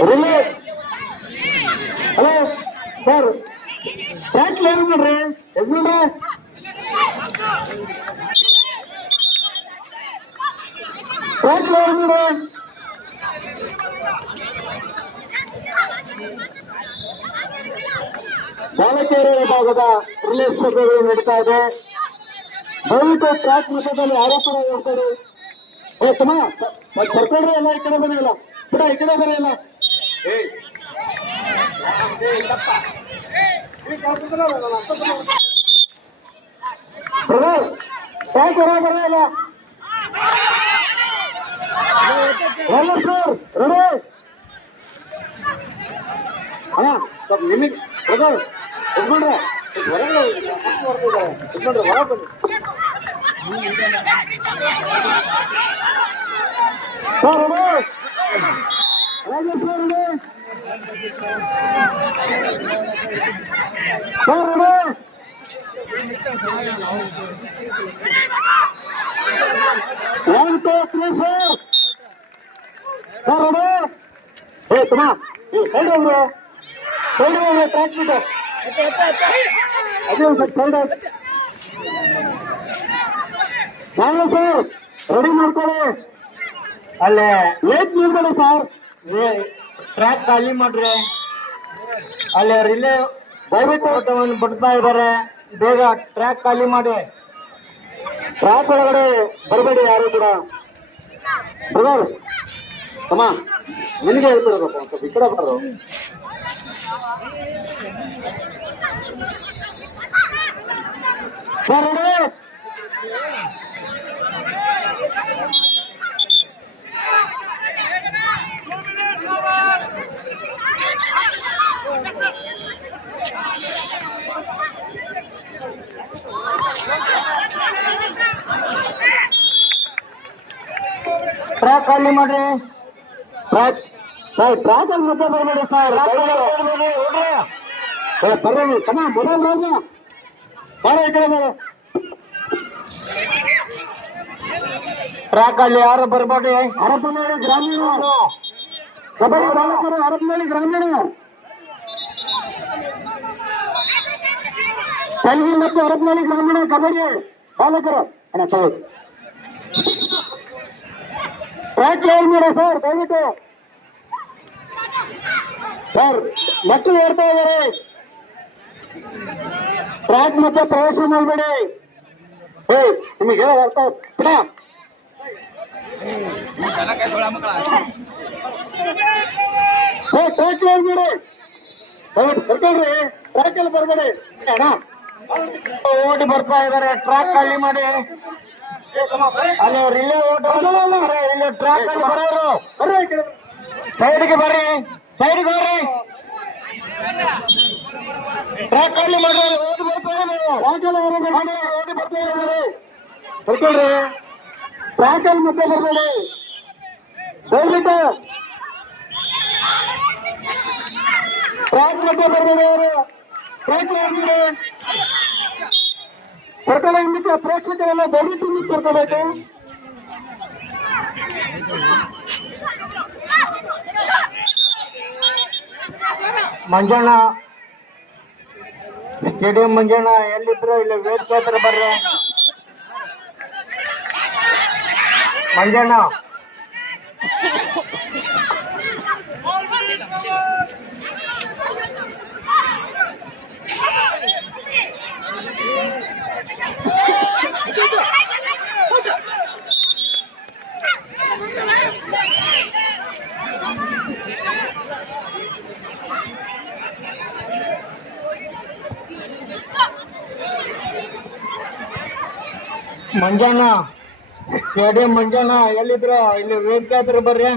Release hello sir track ಏನು ಮಾಡ್ರಿ ಯಜಮಾನ್ರೆ ಟ್ರ್ಯಾಕ್ ಏನು ಮಾಡ್ರಿ ಬಾಲಕಿಯರ ವಿಭಾಗದ ರಿಲೀಸ್ ಸ್ಪರ್ಧೆಗಳು ನಡೀತಾ ಇದೆ. ದಯವಿಟ್ಟು ಟ್ರ್ಯಾಕ್ ಮಟ್ಟದಲ್ಲಿ ಆರೋಪಣ ಹೇಳ್ತಾರೆ ಏ ತಮ್ಮ ಸರ್ಕಾರಿ ಎಲ್ಲ ಈ ಕಡೆ ಬರೆಯಲ್ಲ ಬಿಡ ಈ ಕಡೆ ಬರೆಯಲ್ಲ ನಿಮಗೆ ಬ್ರದರ್ ಯಜಮಾನ್ರೆ ಹೊರಗೆ ಯಜಮಾನ್ರೆ ಹೊರ ಬನ್ನಿ sir ready Rajesh sir ready two three four sir ready ಏ ನಾನು ಸರ್ ರೆಡಿ ಮಾಡ್ಕೊಳ್ಳಿ ಅಲ್ಲೇ ಲೇಟ್ ನಿಲ್ಬೇಡಿ ಸರ್ ಟ್ರ್ಯಾಕ್ ಖಾಲಿ ಮಾಡ್ರಿ. ಅಲ್ಲಿ ರಿಲೇ ದಯವಿಟ್ಟು ಬಿಡ್ತಾ ಇದ್ದಾರೆ ಬೇಗ ಟ್ರ್ಯಾಕ್ ಖಾಲಿ ಮಾಡಿ. ಟ್ರ್ಯಾಕ್ ಒಳಗಡೆ ಬರಬೇಡಿ ಯಾರು ಕೂಡ. ಬ್ರದರ್ ಅಮ್ಮ ನಿನಗೆ ಹೇಳ್ತಿರ್ಬೇಕು ಒಂದು ಸ್ವಲ್ಪ, ಈ ಬರೋ. ಟ್ರ್ಯಾಕ್ ಖಾಲಿ ಮಾಡ್ರಿ? ಟ್ರ್ಯಾಕ್ ಟ್ರ್ಯಾಕ್ ಅಲ್ಲಿ ಮತ್ತೆ ಬರಬೇಡಿ ಸರ್ ಬರ್ರಿ ಕಮ ಮೊದಲು ರಾಜ. ಬಾರ ಈ ಕಡೆ ಬಾರ. ಟ್ರ್ಯಾಕ್ ಅಲ್ಲಿ ಯಾರು ಬರಬೇಡಿ ಹರಪನಹಳ್ಳಿ ಗ್ರಾಮೀಣ. ಕಬಡ್ಡಿ ಬಾಲಕರು ಹರಪನಹಳ್ಳಿ ಗ್ರಾಮೀಣ. ಕಲ್ವಿ ಮತ್ತು ಹರಪನಹಳ್ಳಿ ಗ್ರಾಮೀಣ ಕಬಡ್ಡಿ ಬಾಲಕರು. ಅಣ್ಣ ಟ್ರ್ಯಾಕ್ ಮಾಡ ಸರ್, ದಯವಿಟ್ಟು. ಸರ್, ಮಕ್ಕಳು ಹೇಳ್ತಾ ಇದ್ದಾರೆ. ಟ್ರ್ಯಾಕ್ ಮತ್ತೆ ಪ್ರವೇಶ ಮಾಡಬೇಡಿ. ಏ ನಿಮಗೆ ಅರ್ಥ ಬಿಡ ಟ್ರ್ಯಾಕ್ ಹೇಳ್ಬೇಡಿ ದಯವಿಟ್ಟು ಸರ್ಕಲ್ರಿ ಟ್ರ್ಯಾಕ್ ಬರಬೇಡಿ. ಅಣ್ಣ. ಓಡಿ ಬರ್ತಾ ಇದಾರೆ ಟ್ರ್ಯಾಕ್ ಖಾಲಿ ಮಾಡಿ. ಅಲ್ಲಿ ರಿಲೇ ಓಟ ಇಲ್ಲಿ ಟ್ರ್ಯಾಕ್ ಅಲ್ಲಿ ಬರೋರು ಬರ್ರಿ ಈ ಕಡೆ. ಸೈಡ್ಗೆ ಬರ್ರಿ ಸೈಡ್ಗೆ ಬರ್ರಿ ಟ್ರ್ಯಾಕ್ ಖಾಲಿ ಮಾಡ್ರಿ ಓಡಿ ಬರ್ತಾ ಇದ್ದಾರೆ ಟ್ರ್ಯಾಕ್ ಅಲ್ಲಿ ಬರೋದು ಓಡಿ ಬರ್ತಾ ಇದ್ದಾರೆ ಬರ್ಕೊಳ್ರಿ ಟ್ರ್ಯಾಕ್ ಅಲ್ಲಿ ಮತ್ತೆ ಬರಬೇಡಿ ದಯವಿಟ್ಟು ಟ್ರ್ಯಾಕ್ ಮತ್ತೆ ಬರಬೇಡಿ ಅವರು ಟ್ರ್ಯಾಕ್ ಹೋಗ್ಬಿಡಿ ಸರ್ಕಾರ ಇಂದಿಕ್ಕೆ ಪ್ರೇಕ್ಷಕರೆಲ್ಲ ದಯವಿಟ್ಟು ಮುಂದೆ ಕರ್ಕೋಬೇಕು ಮಂಜಣ್ಣ, ಸ್ಟೇಡಿಯಂ ಮಂಜಣ್ಣ, ಎಲ್ಲಿದ್ರು ಇಲ್ಲಿ ವೇದಿಕೆ ಹತ್ರ ಬರ್ರಿ. ಮಂಜಣ್ಣ. ಮಂಜಾನ ಎಡಿ ಮಂಜಾನ ಎಲ್ಲಿದ್ರ? ಇಲ್ಲಿ ವೇದಿಕೆ ಆದ್ರೆ ಬರ್ರಿ.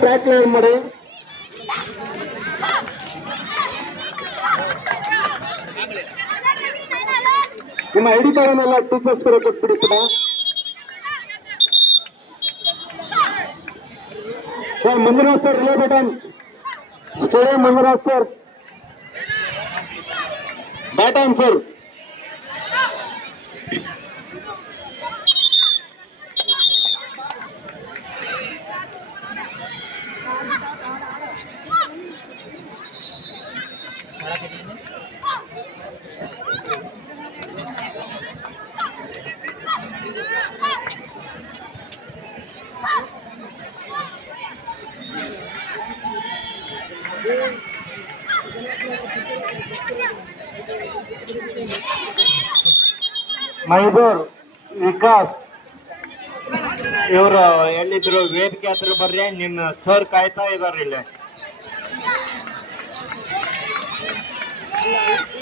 ಟ್ರ್ಯಾಕ್ ಕ್ಲಿಯರ್ ಮಾಡಿ ನಿಮ್ಮ ಐಡಿ ಕಾರ್ಡನ್ನೆಲ್ಲ ಟೀಚರ್ಸ್ ಕಡೆ ಕೊಟ್ಬಿಡಿ ಕೂಡ sir, Manjunath sir, relay baton. Stadium Manjunath sir. Baton sir. Maidur Vikas. ಇವರು ಎಲ್ಲಿದ್ರು ವೇದಿಕೆ ಹತ್ರ ಬರ್ರಿ ನಿಮ್ಮ ಸರ್ ಕಾಯ್ತಾ ಇದಾರೆ ಇಲ್ಲಿ. Yeah.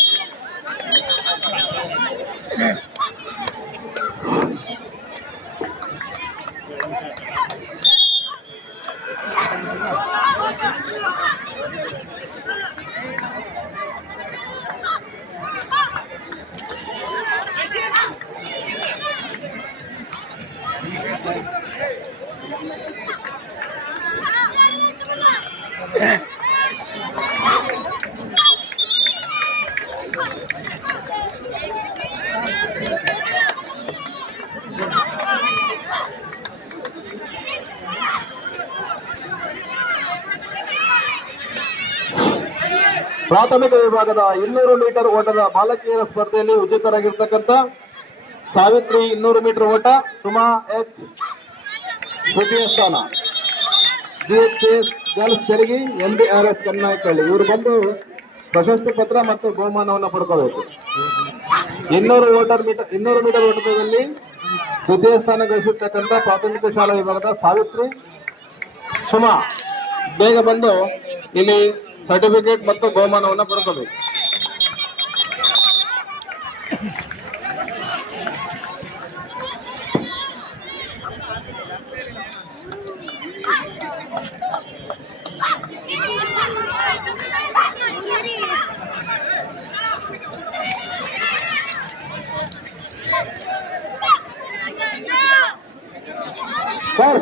ಪ್ರಾಥಮಿಕ ವಿಭಾಗದ ಇನ್ನೂರು ಮೀಟರ್ ಓಟದ ಬಾಲಕಿಯರ ಸ್ಪರ್ಧೆಯಲ್ಲಿ ವಿಜೇತರಾಗಿರ್ತಕ್ಕಂಥ ಸಾವಿತ್ರಿ ಇನ್ನೂರು ಮೀಟರ್ ಓಟ ಸುಮಾ ಎಚ್ ತೃತೀಯ ಸ್ಥಾನ ಗರ್ಲ್ಸ್ ತೆರಿಗೆ N D R S Kannayakalli ಇವರು ಬಂದು ಪ್ರಶಸ್ತಿ ಪತ್ರ ಮತ್ತು ಬಹುಮಾನವನ್ನು ಪಡ್ಕೋಬೇಕು. ಇನ್ನೂರು ಓಟರ್ ಮೀಟರ್, ಇನ್ನೂರು ಮೀಟರ್ ಓಟದಲ್ಲಿ ದ್ವಿತೀಯ ಸ್ಥಾನ ಗಳಿಸಿರ್ತಕ್ಕಂಥ ಪ್ರಾಥಮಿಕ ಶಾಲಾ ವಿಭಾಗದ ಸಾವಿತ್ರಿ ಸುಮಾ ಬೇಗ ಬಂದು ಇಲ್ಲಿ ಸರ್ಟಿಫಿಕೇಟ್ ಮತ್ತು ಬಹುಮಾನವನ್ನು ಪಡ್ಕೋಬೇಕು. ಸರ್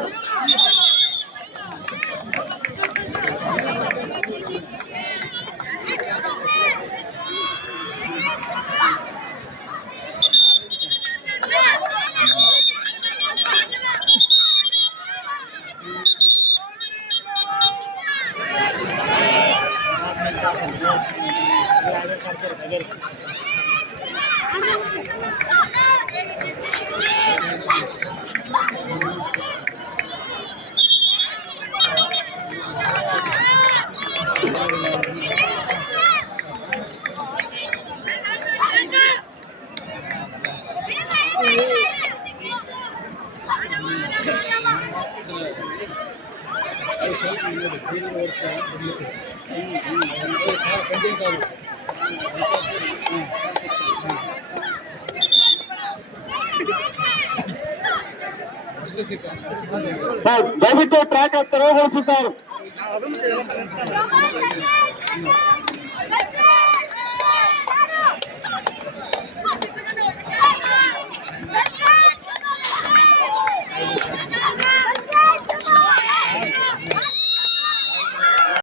ಸರ್ ದಯವಿಟ್ಟು ಟ್ರ್ಯಾಕ್ ತೆರವುಗೊಳಿಸಿ ಸರ್ Thank